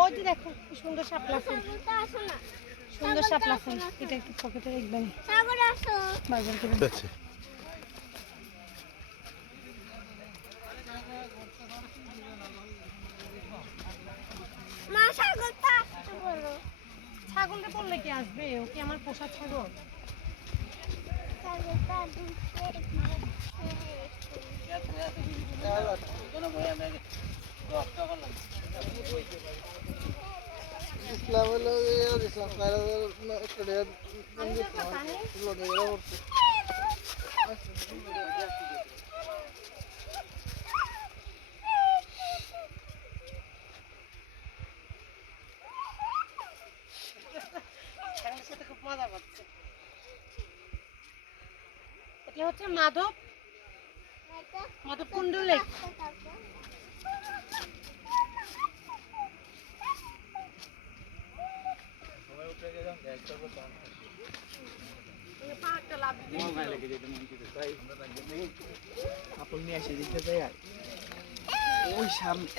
ওই যে দেখো কি সুন্দর শাপলা ফুল, সুন্দর শাপলা ফুল। এটা একটু পকেটে রাখবেন। বারবার করে ছাগলটা পড়লে কি আসবে? ও কি আমার পোষা ছাগল? খুব মজা পাচ্ছে। এটা হচ্ছে মাধবকুণ্ড লেক।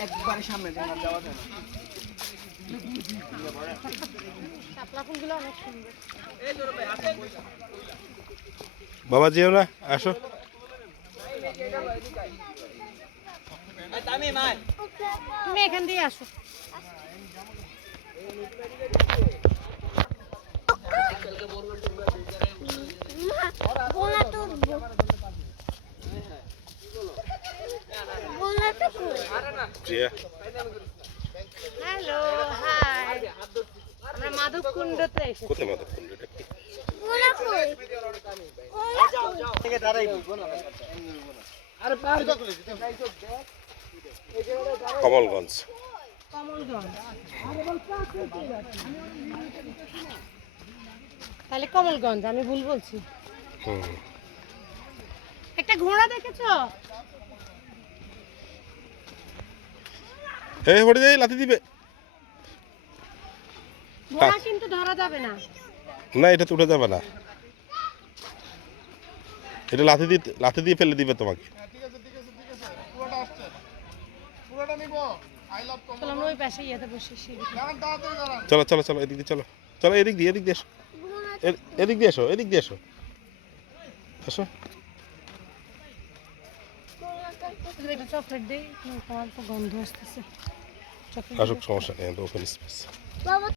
একবারে সামনে যাওয়া যায় না। শাপলা ফুলগুলো অনেক সুন্দর। বাবা যেও না, আসো। তুমি এখান দিয়ে আসো। Hello, hi. আমরা মাধবকুণ্ডতে এসেছি। কোথায় মাধবকুণ্ড? এটা কি? কমলগঞ্জ। তাহলে কমলগঞ্জ, আমি ভুল বলছি। একটা ঘোড়া দেখেছো? এই পড়ে যাই, লাথি দিবে। ঘোড়া কিন্তু ধরা যাবে না। না, এটা তো উঠে যাবে না। এটা লাথি দিয়ে ফেলে দিবে তোমাকে। চলো ওই পাশে ইয়েতে বসে। চলো চলো চলো, এদিক দিয়ে চলো। চলো এদিক দিয়ে এসো। এদিক দিয়ে এসো, এদিক দিয়ে এসো। আসো। চকলেট দিই, তোমার তো গন্ধ আসতেছে। আসুক, সমস্যা নেই, ওপেন স্পেস।